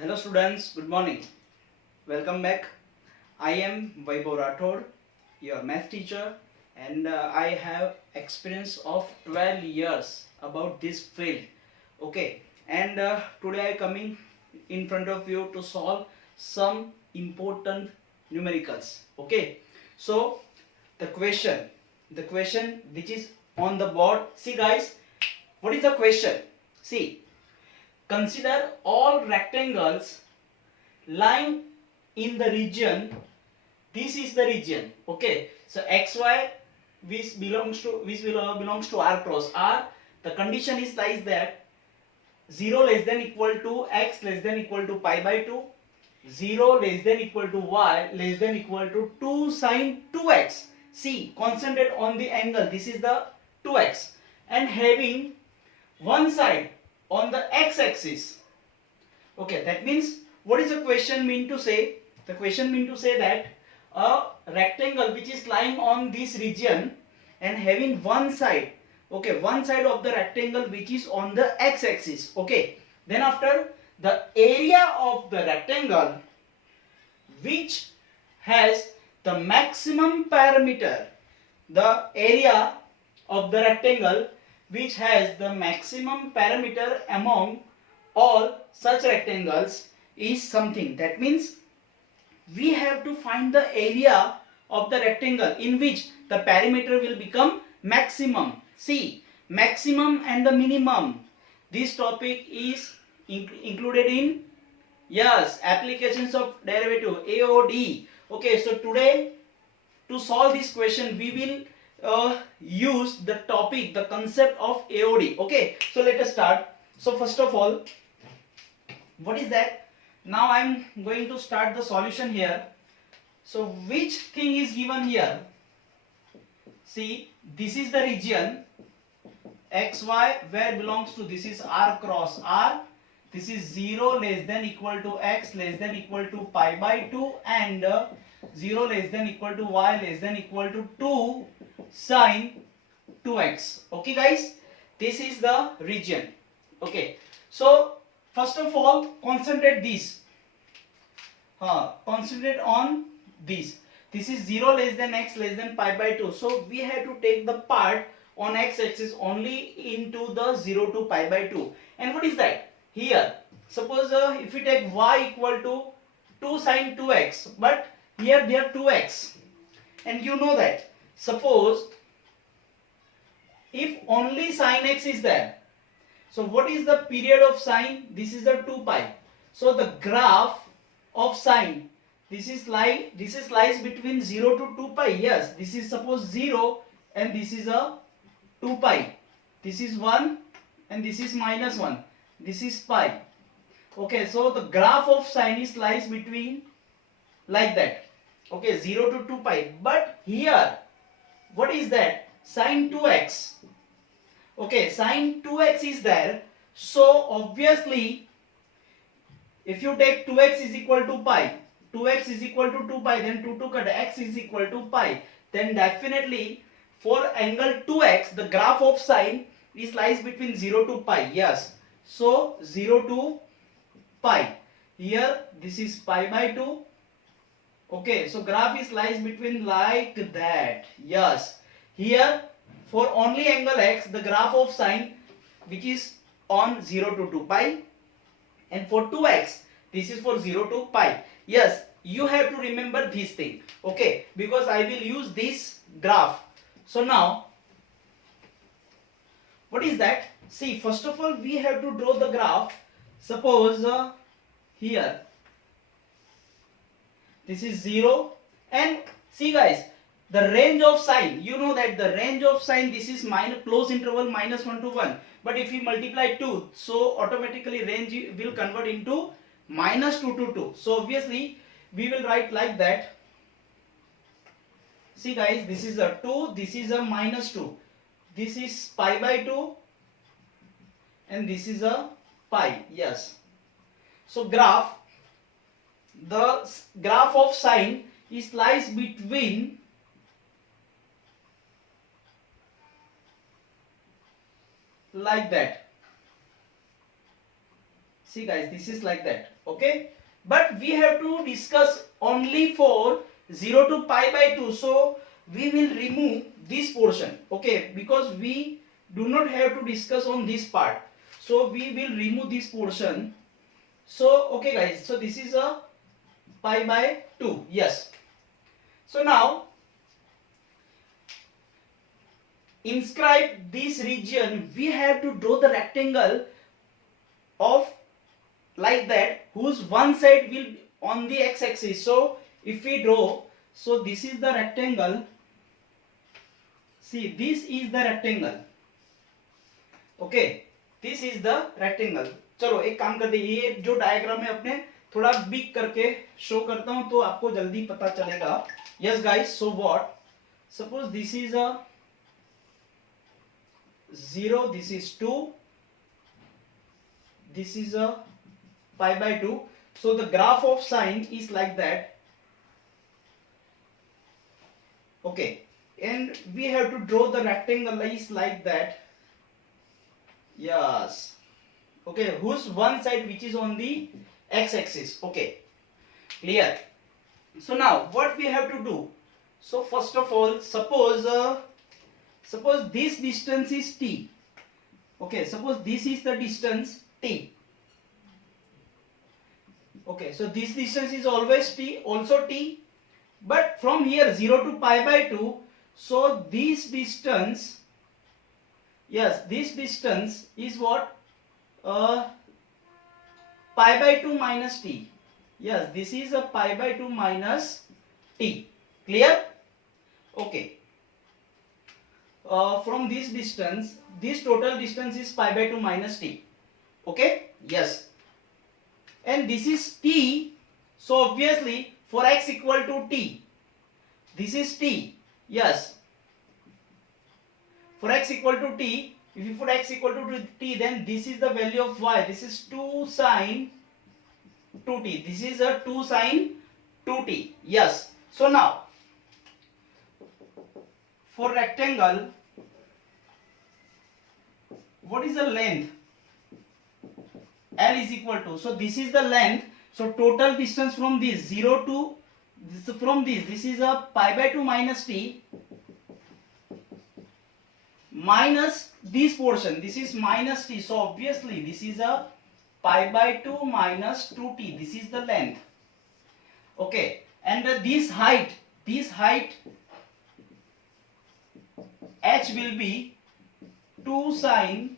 Hello students, good morning. Welcome back. I am Vaibhav Rathod, your math teacher, and I have experience of 12 years about this field. Okay, and today I coming in front of you to solve some important numericals. Okay, so the question which is on the board. See guys, what is the question? See, consider all rectangles lying in the region. This is the region. Okay, so xy which belongs to r cross r. The condition is like that: 0 less than equal to x less than equal to pi by 2, 0 less than equal to y less than equal to 2 sine 2x. See, concentrate on the angle. This is the 2x, and having one side on the x-axis. Okay, that means what is the question mean to say? The question mean to say that a rectangle which is lying on this region and having one side, okay, one side of the rectangle which is on the x-axis. Okay, then after, the area of the rectangle which has the maximum perimeter, the area of the rectangle which has the maximum perimeter among all such rectangles is something. That means we have to find the area of the rectangle in which the perimeter will become maximum. See, maximum and the minimum, this topic is included in, yes, applications of derivative, AOD. Okay, so today to solve this question we will use the topic, the concept of AOD. Okay, so let us start. So first of all, what is that? Now I am going to start the solution here. So which thing is given here? See, this is the region xy where belongs to, this is r cross r. This is 0 less than equal to x less than equal to pi by 2, and 0 less than equal to y less than equal to 2 sine 2x. Okay guys, this is the region. Okay, so first of all, concentrate this. Concentrate on this. This is 0 less than x less than pi by 2. So we have to take the part on x-axis only into the 0 to pi by 2. And what is that? Here, suppose if we take y equal to 2 sine 2x, but here they are 2x. And you know that, suppose if only sine x is there, so what is the period of sine? This is the 2 pi. So the graph of sine, this is lies between 0 to 2 pi. Yes, this is suppose 0 and this is a 2 pi. This is 1 and this is minus 1. This is pi. Okay, so the graph of sine is lies between like that. Okay, 0 to 2 pi. But here, what is that? Sine 2x. Okay, sine 2x is there. So obviously, if you take 2x is equal to pi, 2x is equal to 2 pi, then 2 to cut x is equal to pi, then definitely for angle 2x, the graph of sine is lies between 0 to pi. Yes, so 0 to pi. Here this is pi by 2. Okay, so graph is lies between like that. Yes, here for only angle x, the graph of sine which is on 0 to 2 pi, and for 2x, this is for 0 to pi. Yes, you have to remember this thing. Okay, because I will use this graph. So now, what is that? See, first of all, we have to draw the graph. Suppose here, this is 0, and see guys, the range of sine, you know that the range of sine, this is minus close interval minus 1 to 1. But if we multiply 2, so automatically range will convert into minus 2 to 2. So obviously we will write like that. See guys, this is a 2, this is a minus 2. This is pi by 2 and this is a pi. Yes. So the graph of sine is lies between like that. See guys, this is like that. Okay, but we have to discuss only for 0 to pi by 2. So we will remove this portion. Okay, because we do not have to discuss on this part, so we will remove this portion. So okay guys, so this is a pi by 2. Yes. So now inscribe this region. We have to draw the rectangle of like that, whose one side will on the x-axis. So if we draw, so this is the rectangle. See, this is the rectangle. Okay, this is the rectangle. चलो एक काम करते हैं, ये जो diagram है अपने थोड़ा बिग करके शो करता हूं तो आपको जल्दी पता चलेगा. Yes guys, so what? Suppose this is a 0, this is 2, this is a pi by 2. So the graph of sine is like that. Okay, and we have to draw the rectangle is like that. Yes. Okay, whose one side which is on the x-axis. Okay, clear. So now what we have to do? So first of all, suppose this distance is t. Okay, suppose this is the distance t. Okay, so this distance is always t, also t. But from here 0 to pi by 2, so this distance, yes, this distance is what? Pi by 2 minus t. Yes, this is a pi by 2 minus t. Clear? Okay. From this distance, this total distance is pi by 2 minus t. Okay? Yes. And this is t. So obviously for x equal to t, this is t. Yes. For x equal to t, if you put x equal to t, then this is the value of y. This is 2 sine 2t. This is a 2 sine 2t. Yes. So now, for rectangle, what is the length? L is equal to, so this is the length. So total distance from this 0 to this is a pi by 2 minus t minus this portion. This is minus t. So obviously this is a pi by 2 minus 2t. This is the length. Okay, and this height h will be 2 sine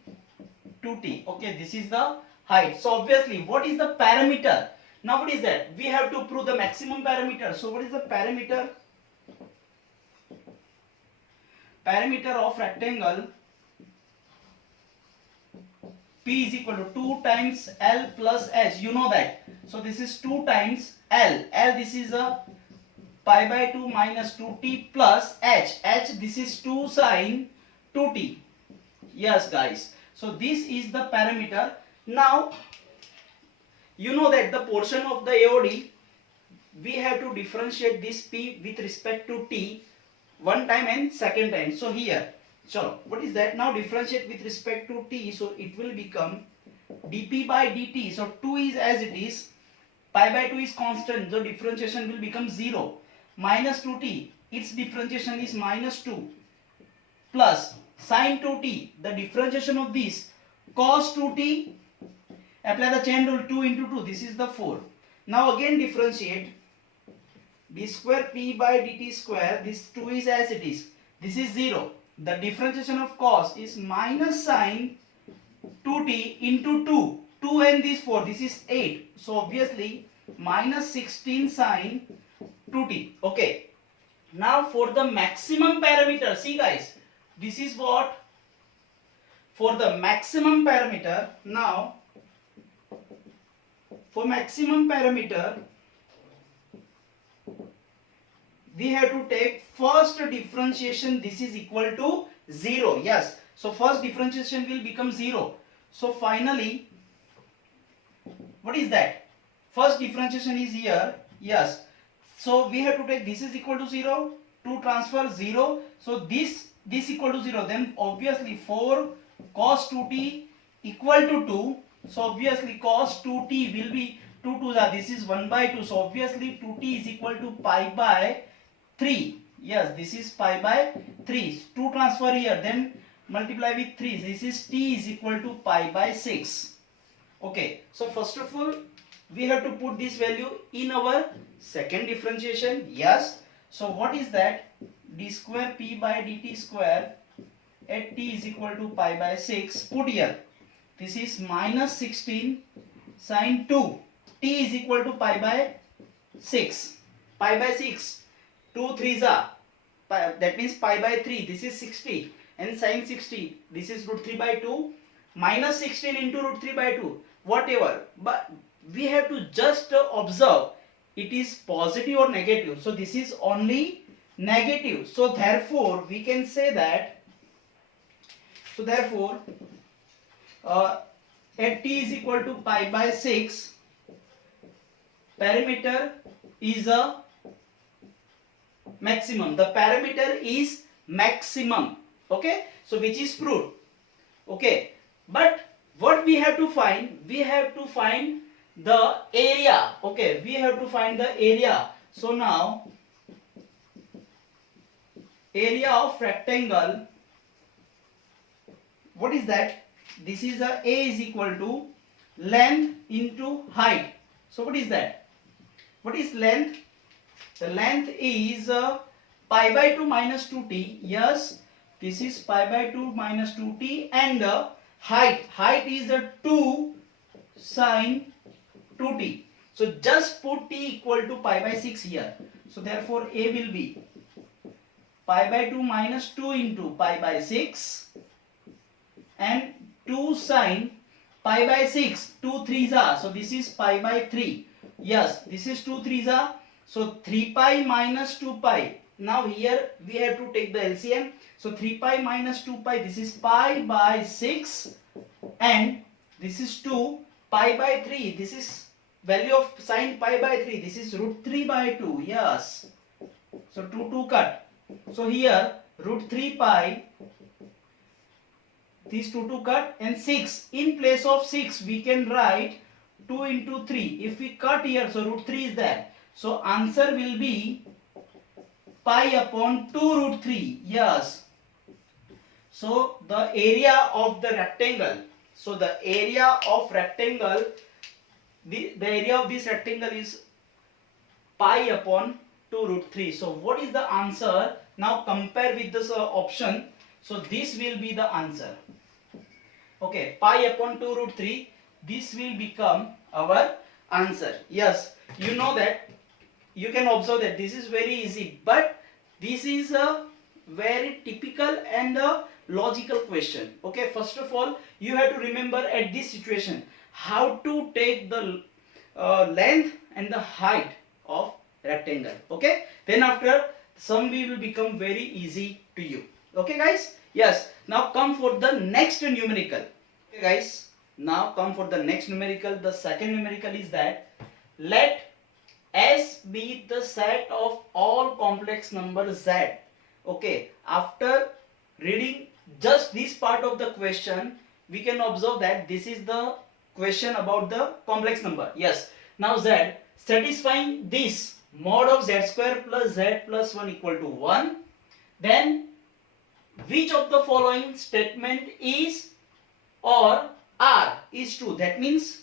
2t. Okay, this is the height. So obviously what is the parameter? Now what is that? We have to prove the maximum parameter. So what is the parameter? Parameter of rectangle P is equal to 2 times L plus H. You know that. So this is 2 times L. L, this is a pi by 2 minus 2t plus H. H, this is 2 sine 2t. Yes guys. So this is the parameter. Now you know that the portion of the AOD, we have to differentiate this P with respect to t one time and second time. So here, chalo, what is that? Now differentiate with respect to t, so it will become dp by dt. So 2 is as it is, pi by 2 is constant, so differentiation will become 0. Minus 2t, its differentiation is minus 2, plus sine 2t, the differentiation of this, cos 2t, apply the chain rule, 2 into 2, this is the 4. Now again differentiate, d square p by dt square, this 2 is as it is, this is 0. The differentiation of cos is minus sine 2t into 2. 2 and this 4, this is 8. So obviously minus 16 sine 2t. Okay. Now for the maximum parameter, see guys, this is what? For the maximum parameter, now for maximum parameter, we have to take first differentiation, this is equal to 0. Yes, so first differentiation will become 0. So finally, what is that? First differentiation is here. Yes, so we have to take this is equal to 0, to transfer 0. So this equal to 0, then obviously 4 cos 2t equal to 2. So obviously cos 2t will be 2 2s are, this is 1 by 2. So obviously 2t is equal to pi by 3. Yes, this is pi by 3. 2 transfer here, then multiply with 3. This is t is equal to pi by 6. Okay, so first of all, we have to put this value in our second differentiation. Yes, so what is that? D square p by dt square at t is equal to pi by 6. Put here. This is minus 16 sine 2. T is equal to pi by 6. Pi by 6. 2 3s are. That means pi by 3. This is 60. And sine 60. This is root 3 by 2. Minus 16 into root 3 by 2. Whatever. But we have to just observe it is positive or negative. So this is only negative. So therefore we can say that. So therefore at t is equal to pi by 6, parameter is a maximum. The parameter is maximum. Okay, so which is proved. Okay, but what we have to find? We have to find the area. Okay, we have to find the area. So now area of rectangle, what is that? This is a is equal to length into height. So what is that? What is length? The length is pi by 2 minus 2t. Yes, this is pi by 2 minus 2t. And height is a 2 sine 2t. So just put t equal to pi by 6 here. So therefore a will be pi by 2 minus 2 into pi by 6 and 2 sine pi by 6. 2 3s are. So this is pi by 3. Yes, this is 2 3s are. So 3 pi minus 2 pi. Now here we have to take the LCM. So 3 pi minus 2 pi. This is pi by 6 and this is 2 pi by 3. This is value of sine pi by 3. This is root 3 by 2. Yes. So 2 cut. So here root 3 pi. These 2 cut and 6. In place of 6 we can write 2 into 3. If we cut here, so root 3 is there. So answer will be pi upon 2 root 3. Yes. So the area of the rectangle. So the area of rectangle, the area of this rectangle is pi upon 2 root 3. So what is the answer? Now compare with this option. So this will be the answer. Okay, pi upon 2 root 3. This will become our answer. Yes, you know that. You can observe that this is very easy, but this is a very typical and a logical question. Okay, first of all, you have to remember at this situation how to take the length and the height of rectangle. Okay, then after sum will become very easy to you. Okay guys, yes, now come for the next numerical. Okay guys, now come for the next numerical. The second numerical is that let S be the set of all complex numbers Z. Okay, after reading just this part of the question, we can observe that this is the question about the complex number. Yes, now Z satisfying this mod of Z square plus Z plus 1 equal to 1, then which of the following statement is or R is true? That means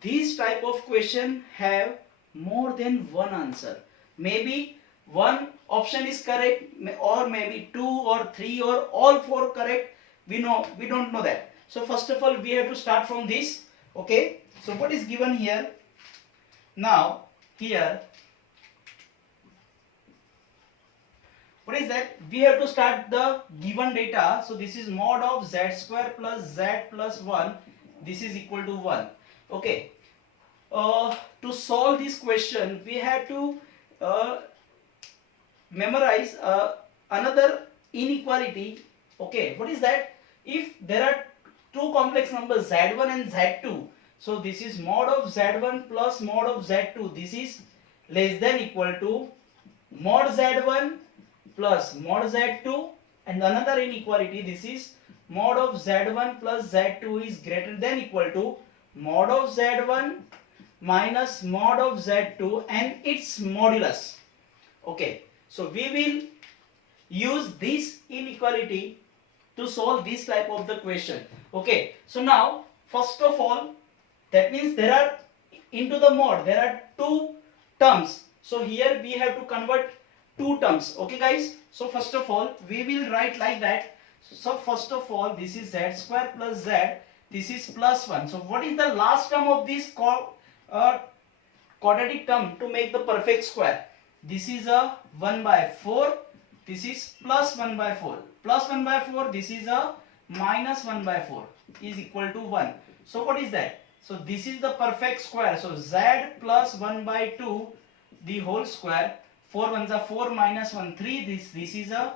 this type of question have more than one answer. Maybe one option is correct, or maybe 2 or 3 or all 4 correct. We don't know that. So first of all we have to start from this. Okay, so what is given here? Now here what is that? We have to start the given data. So this is mod of Z square plus Z plus 1. This is equal to 1. Okay. To solve this question, we have to memorize another inequality. Okay, what is that? If there are two complex numbers Z1 and Z2, so this is mod of Z1 plus mod of Z2. This is less than equal to mod Z1 plus mod Z2, and another inequality, this is mod of Z1 plus Z2 is greater than equal to mod of z1 minus mod of z2 and its modulus. Okay, so we will use this inequality to solve this type of the question. Okay, so now first of all, that means there are into the mod there are two terms, so here we have to convert two terms. Okay guys, so first of all we will write like that. So first of all, this is z square plus z, this is plus 1. So what is the last term of this quadratic term to make the perfect square? This is a 1 by 4, this is plus 1 by 4, plus 1 by 4, this is a minus 1 by 4 is equal to 1. So what is that? So this is the perfect square. So z plus 1 by 2 the whole square, 4 ones are 4 minus 1 3, this is a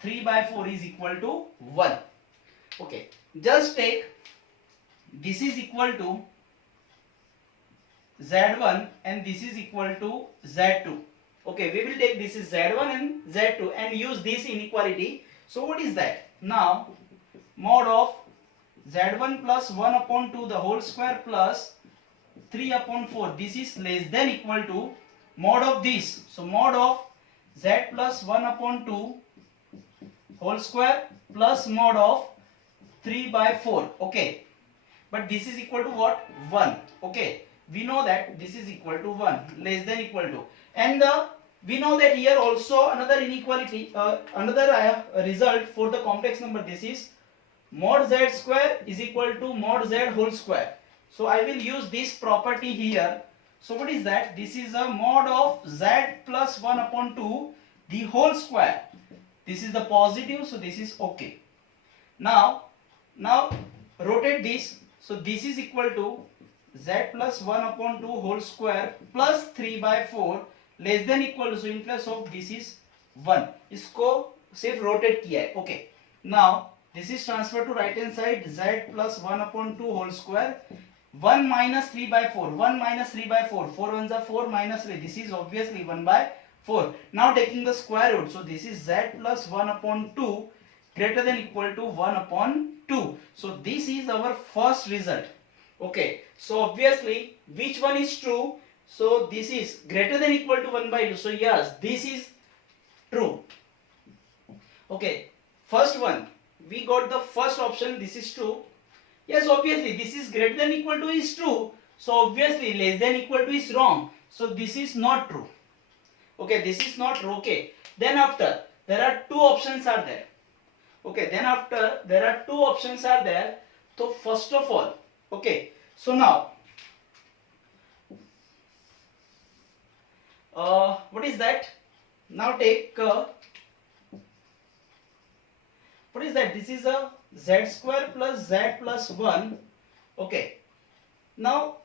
3 by 4 is equal to 1. Okay, just take this is equal to z1 and this is equal to z2. Okay, we will take this is z1 and z2 and use this inequality. So what is that? Now mod of z1 plus 1 upon 2 the whole square plus 3 upon 4, this is less than equal to mod of this. So mod of z plus 1 upon 2 whole square plus mod of 3 by 4. Okay, but this is equal to what? 1. Okay, we know that this is equal to 1, less than equal to, and we know that here also another inequality, another result for the complex number. This is mod z square is equal to mod z whole square. So I will use this property here. So what is that? This is a mod of z plus 1 upon 2 the whole square. This is the positive, so this is okay. Now rotate this. So this is equal to z plus 1 upon 2 whole square plus 3 by 4 less than equal to, so in place of this is 1. इसको सिर्फ rotate किया है. Okay. Now this is transferred to right hand side, z plus 1 upon 2 whole square, 1 minus 3 by 4, 1 minus 3 by 4, 4 ones are 4 minus 3, this is obviously 1 by 4. Now taking the square root, so this is z plus 1 upon 2 greater than equal to 1 upon 2. So this is our first result. Okay, so obviously which one is true? So this is greater than equal to 1 by 2. So yes, this is true. Okay, first one, we got the first option, this is true. Yes, obviously this is greater than equal to is true. So obviously less than equal to is wrong. So this is not true. Okay, this is not true. Okay, then after there are two options are there. Okay, then after there are two options are there. So first of all, okay, so now what is that? Now take what is that? This is a z square plus z plus 1. Okay, now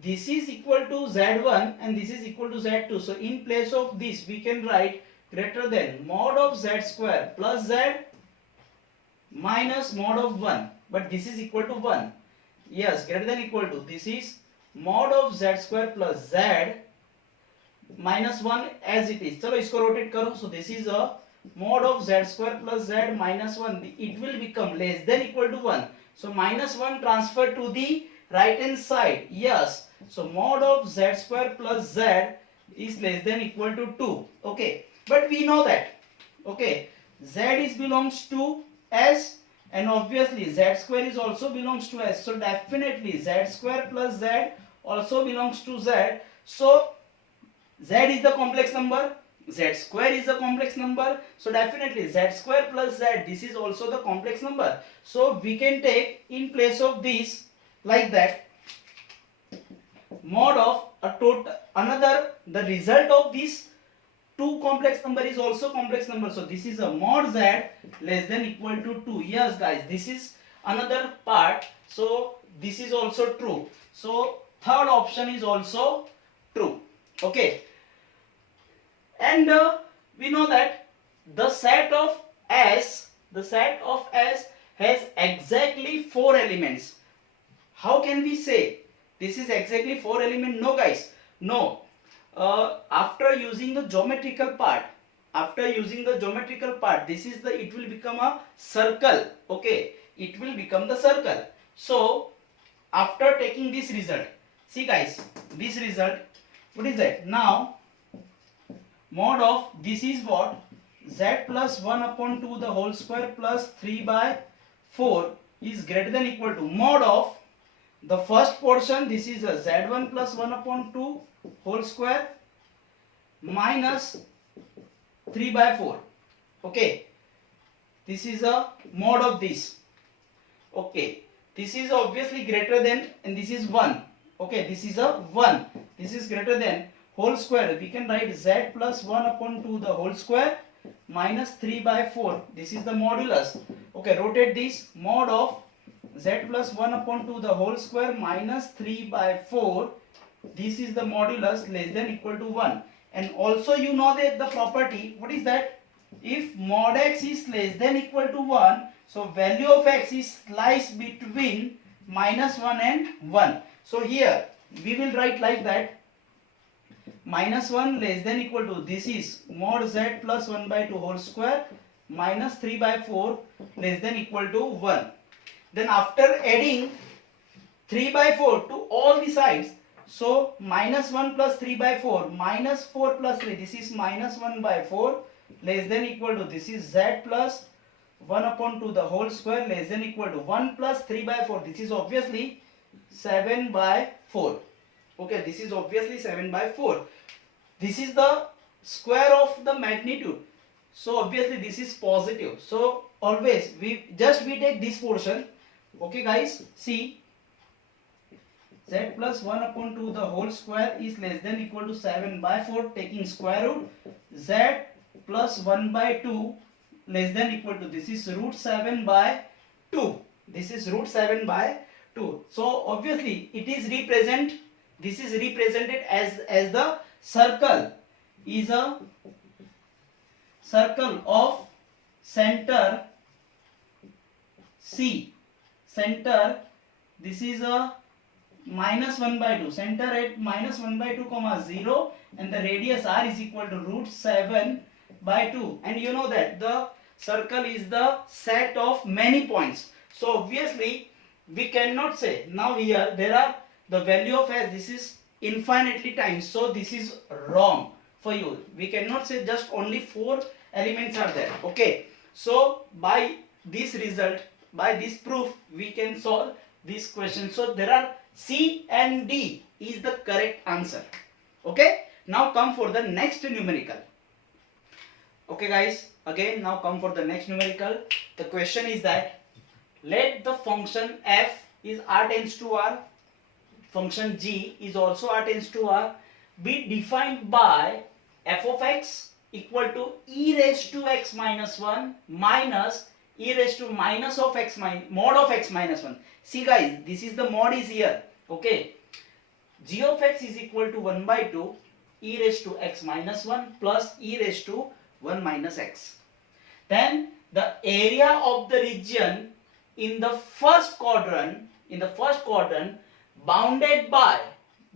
this is equal to z1 and this is equal to z2. So in place of this we can write greater than mod of z square plus z minus mod of 1, but this is equal to 1. Yes, greater than equal to, this is mod of z square plus z minus 1 as it is. चलो इसको rotate करो. So this is a mod of z square plus z minus 1. It will become less than equal to 1. So minus 1 transfer to the right hand side. Yes. So mod of z square plus z is less than equal to 2. Okay. But we know that. Okay. Z is belongs to S and obviously z square is also belongs to S. So definitely z square plus z also belongs to Z. So z is the complex number, z square is the complex number, so definitely z square plus z, this is also the complex number. So we can take in place of this like that, mod of a total another, the result of this two complex number is also complex number. So this is a mod z less than equal to 2. Yes guys, this is another part. So this is also true. So third option is also true. Okay. And we know that the set of S has exactly 4 elements. How can we say this is exactly 4 elements? No guys, no. After using the geometrical part, this is the, it will become a circle. Okay, it will become the circle. So after taking this result, see guys, this result, what is that? Now mod of this is what? Z plus 1 upon 2 the whole square plus 3 by 4 is greater than equal to mod of the first portion, this is a Z1 plus 1 upon 2 whole square minus 3 by 4. Okay, this is a mod of this. Okay, this is obviously greater than, and this is 1. Okay, this is a 1. This is greater than whole square. We can write Z plus 1 upon 2 the whole square minus 3 by 4. This is the modulus. Okay, rotate this, mod of Z plus 1 upon 2 the whole square minus 3 by 4. This is the modulus less than equal to 1. And also you know that the property, what is that? If mod x is less than equal to 1, so value of x is sliced between minus 1 and 1. So here we will write like that, minus 1 less than equal to, this is mod z plus 1 by 2 whole square minus 3 by 4 less than equal to 1. Then after adding 3 by 4 to all the sides, so minus 1 plus 3 by 4 minus 4 plus 3, this is minus 1 by 4 less than equal to, this is z plus 1 upon 2 the whole square less than equal to 1 plus 3 by 4, this is obviously 7 by 4. Okay, this is obviously 7 by 4. This is the square of the magnitude. So obviously this is positive. So always we take this portion. Okay guys, see, z plus 1 upon 2 the whole square is less than equal to 7 by 4, taking square root, z plus 1 by 2 less than equal to, this is root 7 by 2. This is root 7 by 2. So obviously it is this is represented as the circle is a circle of center C. Center, this is a minus 1 by 2. Center at minus 1 by 2 comma 0, and the radius r is equal to root 7 by 2. And you know that the circle is the set of many points. So obviously we cannot say, now here there are the value of s, this is infinitely times, so this is wrong for you. We cannot say just only 4 elements are there. Okay, so by this result, by this proof, we can solve this question. So there are C and D is the correct answer. Okay, now come for the next numerical. Okay guys, again now come for the next numerical. The question is that let the function f is r tends to r, function g is also r tends to r, be defined by f of x equal to e raised to x minus 1 minus e raised to minus of x mod of x minus 1. See guys, this is the mod is here. Okay, g of x is equal to 1 by 2 e raised to x minus 1 plus e raised to 1 minus x. Then the area of the region in the first quadrant, bounded by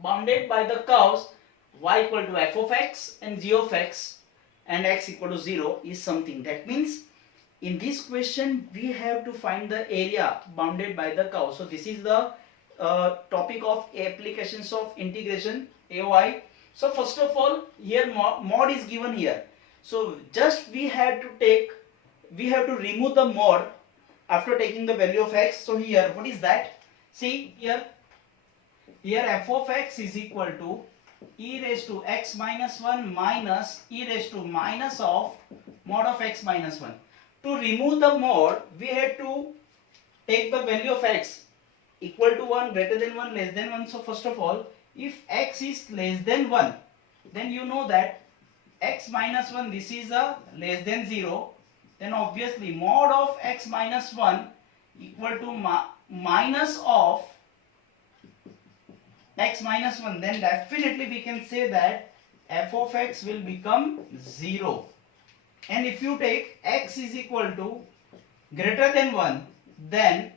the curves y equal to f of x and g of x and x equal to 0 is something. That means in this question we have to find the area bounded by the curve. So this is the topic of applications of integration AOI. So first of all, here mod is given here. So just we have to remove the mod after taking the value of x. So here what is that? See here f of x is equal to e raised to x minus 1 minus e raised to minus of mod of x minus 1. To remove the mod, we had to take the value of x equal to 1, greater than 1, less than 1. So first of all, if x is less than 1, then you know that x minus 1, this is a less than 0. Then obviously mod of x minus 1 equal to minus of x minus 1, then definitely we can say that f of x will become 0. And if you take x is equal to greater than 1, then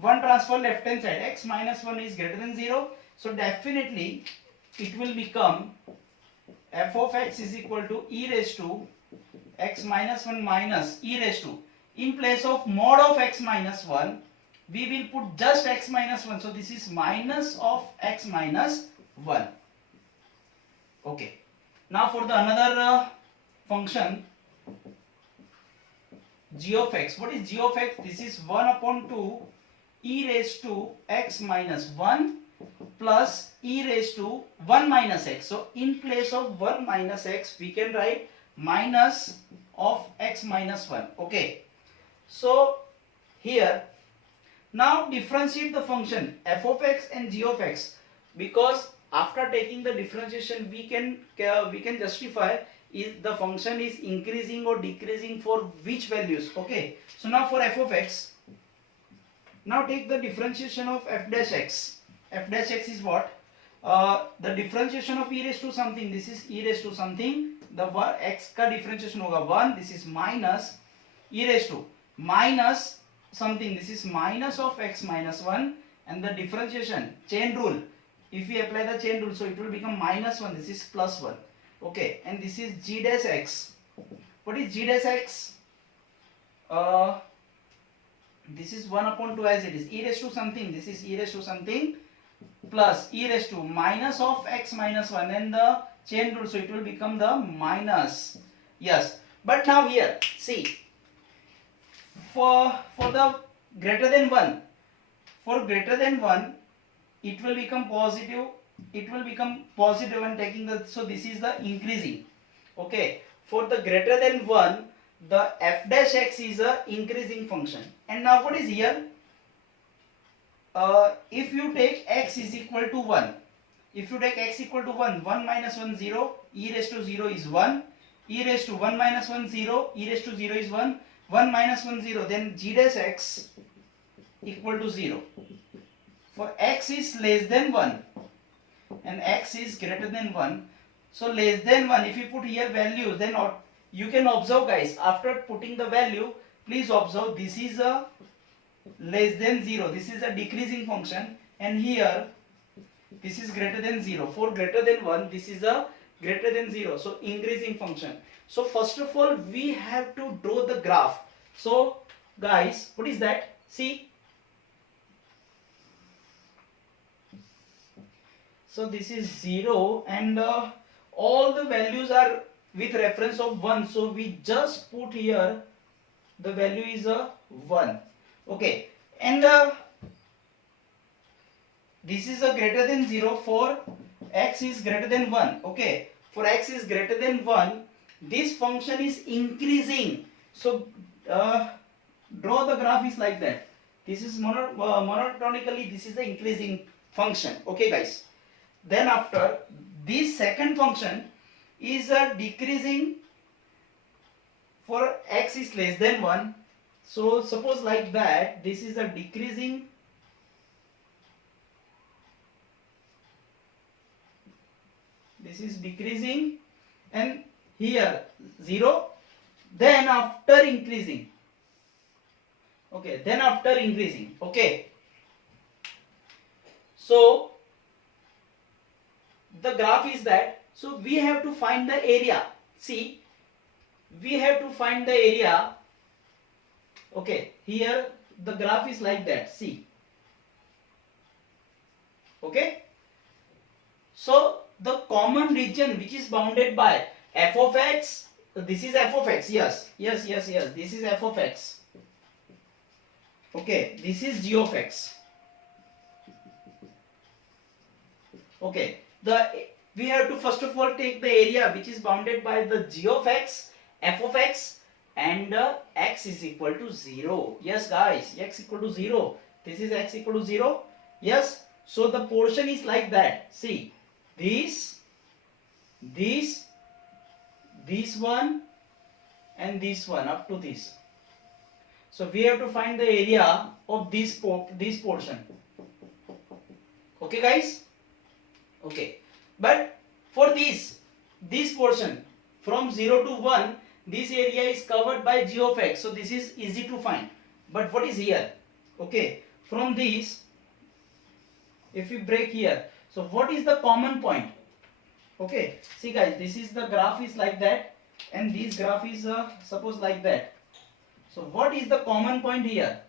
1 transfer left hand side, x minus 1 is greater than 0. So definitely it will become f of x is equal to e raised to x minus 1 minus e raised to, in place of mod of x minus 1, we will put just x minus 1. So this is minus of x minus 1. Okay. Now for the another function g of x. What is g of x? This is 1 upon 2 e raised to x minus 1 plus e raised to 1 minus x. So in place of 1 minus x we can write minus of x minus 1. Okay. So here now differentiate the function f of x and g of x, because after taking the differentiation we can justify is the function is increasing or decreasing for which values. Okay, so now for f of x, now take the differentiation of f dash x. F dash x is what? The differentiation of e raised to something, this is e raised to something, the x का differentiation होगा 1, this is minus e raised to minus something, this is minus of x minus 1, and the differentiation chain rule, if we apply the chain rule, so it will become minus 1, this is plus 1. Okay, and this is g dash x. What is g dash x? This is 1 upon 2 as it is, e raised to something, this is e raised to something plus e raised to minus of x minus 1, and the chain rule, so it will become the minus. Yes, but now here see, for the greater than 1, for greater than 1 it will become positive, and taking the, so this is the increasing. Okay, for the greater than 1 the f dash x is a increasing function. And now what is here? If you take x is equal to 1, if you take x equal to 1, 1 minus 1 0, e raised to 0 is 1, e raised to 1 minus 1 0, e raised to 0 is 1, 1 minus 1 0, then g dash x equal to 0. For x is less than 1 and x is greater than 1, so less than 1, if you put here value, then you can observe guys, after putting the value, please observe this is a less than 0, this is a decreasing function, and here this is greater than 0. For greater than 1 this is a greater than 0, so increasing function. So first of all we have to draw the graph. So guys, what is that? See, so this is 0 and all the values are with reference of 1, so we just put here the value is a 1. Okay, and this is a greater than 0 for x is greater than 1. Okay, for x is greater than 1 this function is increasing, so draw the graph is like that. This is monotonically, this is the increasing function. Okay guys, then after this second function is a decreasing for x is less than 1. So suppose like that, this is a decreasing, this is decreasing, and here 0, then after increasing. Okay, then after increasing. Okay, so the graph is that, so we have to find the area. See, we have to find the area. Okay, here the graph is like that. See, okay, so the common region which is bounded by f of x, this is f of x, yes, this is f of x. Okay, this is g of x. Okay, we have to first of all take the area which is bounded by the g of x, f of x, and x is equal to 0. Yes guys, x equal to 0. This is x equal to 0. Yes, so the portion is like that. See, this one and this one up to this. So we have to find the area of this portion. Okay guys? Okay, but for this portion from 0 to 1, this area is covered by g of x, so this is easy to find. But what is here? Okay, from this, if you break here, so what is the common point? Okay, see guys, this is the graph is like that, and this graph is suppose like that. So what is the common point here?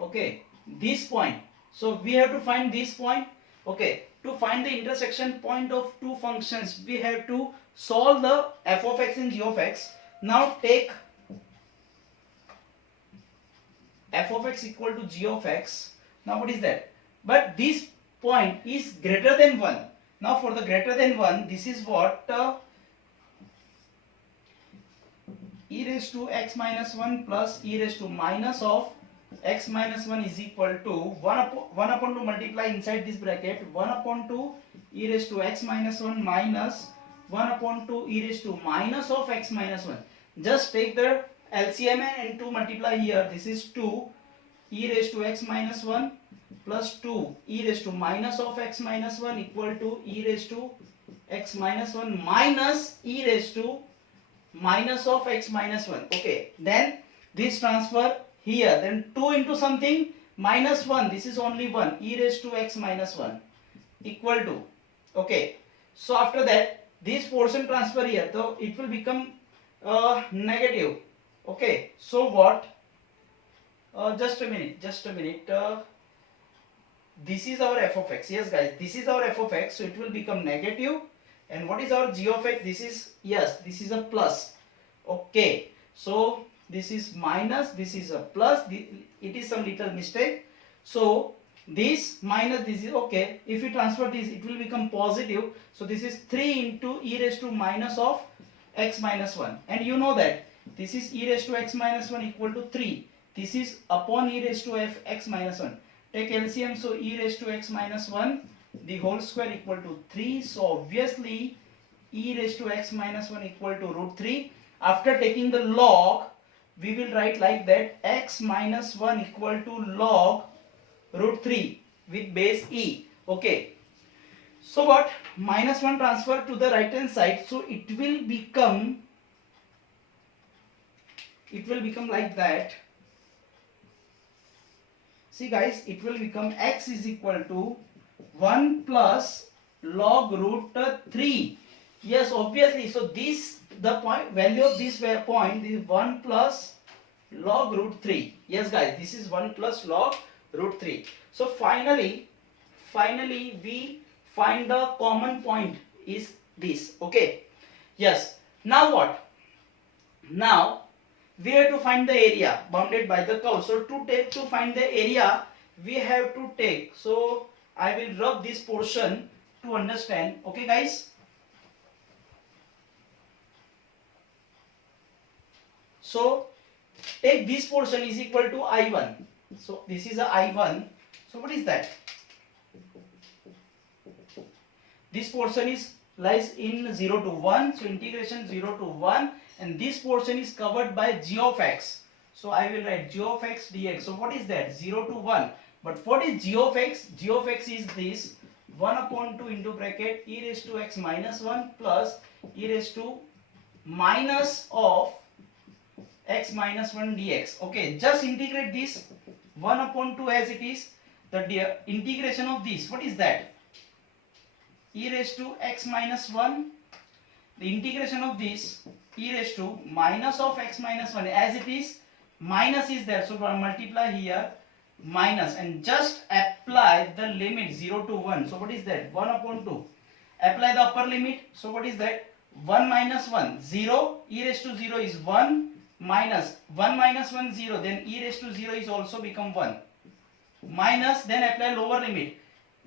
Okay, this point. So we have to find this point. Okay, to find the intersection point of two functions, we have to solve the f of x and g of x. Now take f of x equal to g of x. Now what is that? But this point is greater than 1. Now for the greater than 1, this is what e raised to x minus 1 plus e raised to minus of x minus 1 is equal to 1 upon 2 multiply inside this bracket 1 upon 2 e raised to x minus 1 minus 1 upon 2 e raised to minus of x minus 1. Just take the LCM and 2 multiply here. This is 2 e raised to x minus 1 plus 2 e raised to minus of x minus 1 equal to e raised to x minus 1 minus e raised to minus of x minus 1. Okay, then this transfer here, then 2 into something minus 1, this is only 1, e raised to x minus 1 equal to, okay, so after that this portion transfer here, so it will become negative. Okay, so what, just a minute, this is our f of x. Yes guys, this is our f of x, so it will become negative. And what is our g of x? This is, yes, this is a plus. Okay, so this is minus, this is a plus, it is some little mistake. So this minus this is okay. If we transfer this, it will become positive. So this is 3 into e raised to minus of x minus 1. And you know that this is e raised to x minus 1 equal to 3. This is upon e raised to x minus 1. Take LCM, so e raised to x minus 1 the whole square equal to 3. So obviously e raised to x minus 1 equal to root 3. After taking the log, we will write like that, x minus 1 equal to log root 3 with base e. Okay, so what, minus 1 transfer to the right hand side, so it will become like that. See guys, it will become x is equal to 1 plus log root 3. Yes, obviously, so this, the point value of this point is 1 plus log root 3. Yes guys, this is 1 plus log root 3. So finally we find the common point is this. Okay, yes, now what, now we have to find the area bounded by the curve. So to find the area, we have to take, so I will rub this portion to understand. Okay guys, so take this portion is equal to I1. So this is a I1. So what is that? This portion is lies in 0 to 1. So integration 0 to 1, and this portion is covered by g of x. So I will write g of x dx. So what is that? 0 to 1. But what is g of x? G of x is this 1 upon 2 into bracket e raised to x minus 1 plus e raised to minus of x minus 1 dx. Okay, just integrate this 1 upon 2 as it is. The integration of this, what is that? E raised to x minus 1. The integration of this e raised to minus of x minus 1 as it is. Minus is there, so multiply here minus and just apply the limit 0 to 1. So what is that? 1 upon 2. Apply the upper limit. So what is that? 1 minus 1, 0. E raised to 0 is 1 minus 1 minus 1, 0. Then e raised to 0 is also become 1. Minus, then apply lower limit.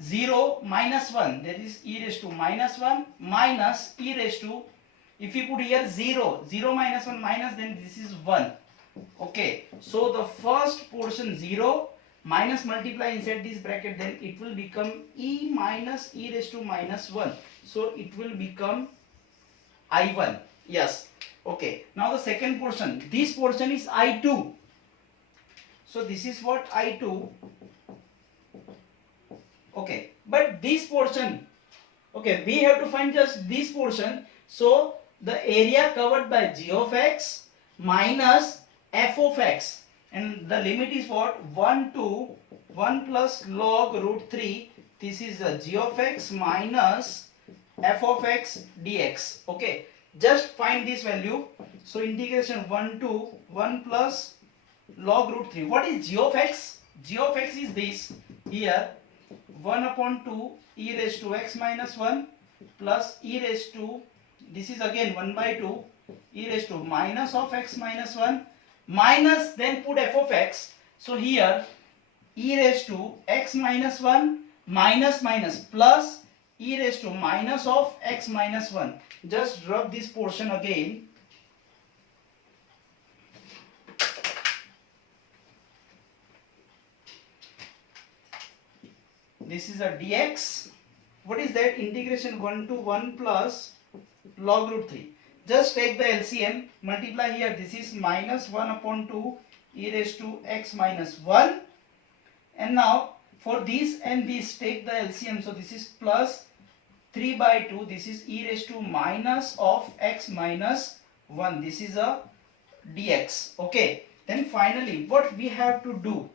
0 minus 1, that is e raised to minus 1 minus e raised to, if you put here 0, 0 minus 1 minus, then this is 1. Okay, so the first portion 0 minus multiply inside this bracket, then it will become e minus e raised to minus 1. So it will become I1. Yes. Okay, now the second portion, this portion is I2. So this is what I2. Okay, but this portion, okay, we have to find just this portion. So the area covered by g of x minus f of x, and the limit is what? 1 to 1 plus log root 3. This is the g of x minus f of x dx. Okay, just find this value. So integration 1 to 1 plus log root 3. What is g of x? g of x is this here 1 upon 2 e raised to x minus 1 plus e raised to, this is again 1 by 2 e raised to minus of x minus 1 minus, then put f of x. So here e raised to x minus 1 minus minus plus e raised to minus of x minus 1. Just rub this portion again. This is a dx. What is that? Integration 1 to 1 plus log root 3. Just take the LCM, multiply here. This is minus 1 upon 2 e raised to x minus 1. And now for this and this, take the LCM. So this is plus 3 by 2. This is e raised to minus of x minus 1. This is a dx. Okay. Then finally, what we have to do?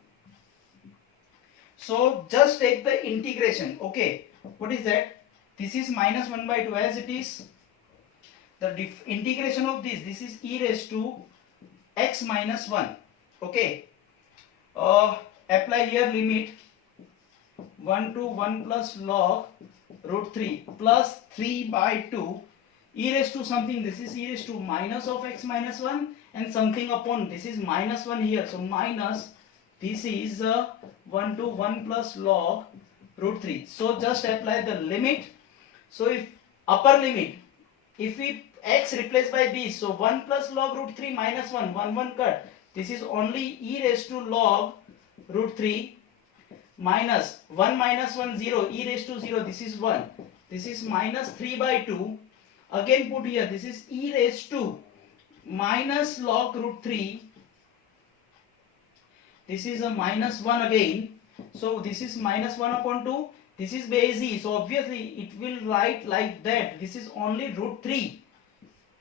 So just take the integration. Okay. What is that? This is minus 1 by 2 as it is. The integration of this is e raised to x minus 1. Okay. Apply here limit 1 to 1 plus log root 3 plus 3 by 2 e raised to something. This is e raised to minus of x minus 1 and something upon, this is minus 1 here. So minus, this is 1 to 1 plus log root 3. So just apply the limit. So if upper limit, if we x replaced by this, so 1 plus log root 3 minus 1, 1 cut. This is only e raised to log root 3 minus 1 minus 1 0, e raised to 0, this is 1. This is minus 3 by 2. Again put here, this is e raised to minus log root 3. This is a minus 1 again. So this is minus 1 upon 2. This is base e. So obviously it will write like that. This is only root 3.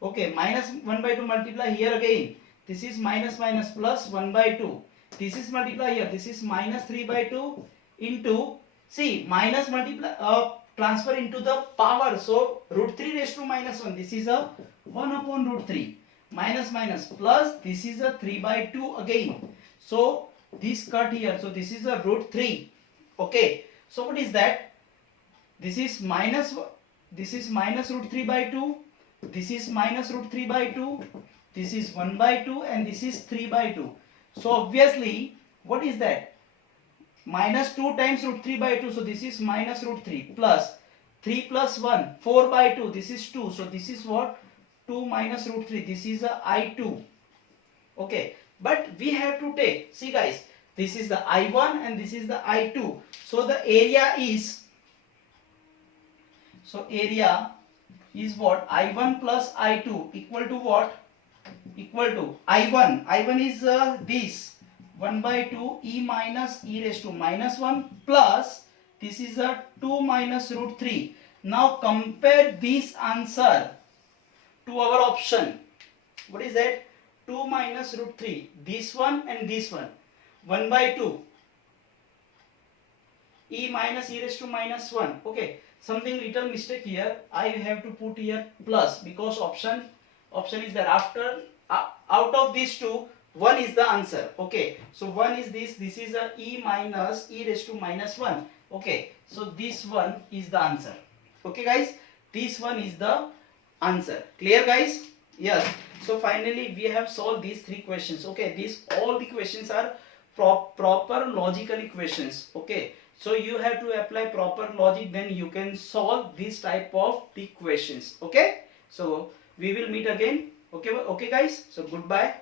Okay, minus 1 by 2 multiply here again. This is minus minus plus 1 by 2. This is multiply here. This is minus 3 by 2 into, see, minus multiply, transfer into the power. So root 3 raised to minus 1. This is a 1 upon root 3. Minus minus plus, this is a 3 by 2 again. So this cut here. So this is a root 3. Okay. So what is that? This is minus root 3 by 2. This is minus root 3 by 2. This is 1 by 2 and this is 3 by 2. So obviously, what is that? Minus 2 times root 3 by 2. So this is minus root 3 plus 3 plus 1, 4 by 2. This is 2. So this is what? 2 minus root 3. This is a I2. Okay. But we have to take, see guys, this is the I1 and this is the I2. So the area is, what? I1 plus I2 equal to what? Equal to I1. I1 is this 1 by 2 e minus e raised to minus 1 plus this is a 2 minus root 3. Now compare this answer to our option. What is that? 2 minus root 3. This one and this one. 1 by 2 e minus e raised to minus 1. Okay. Something little mistake here. I have to put here plus because option is there. After out of these two, one is the answer. Okay. So one is this. This is a e minus e raised to minus 1. Okay. So this one is the answer. Okay guys. This one is the answer. Clear guys? Yes. So finally we have solved these three questions. Okay. All the questions are proper logical equations. Okay. So you have to apply proper logic, then you can solve this type of the questions. Okay. So we will meet again. Okay guys. So goodbye.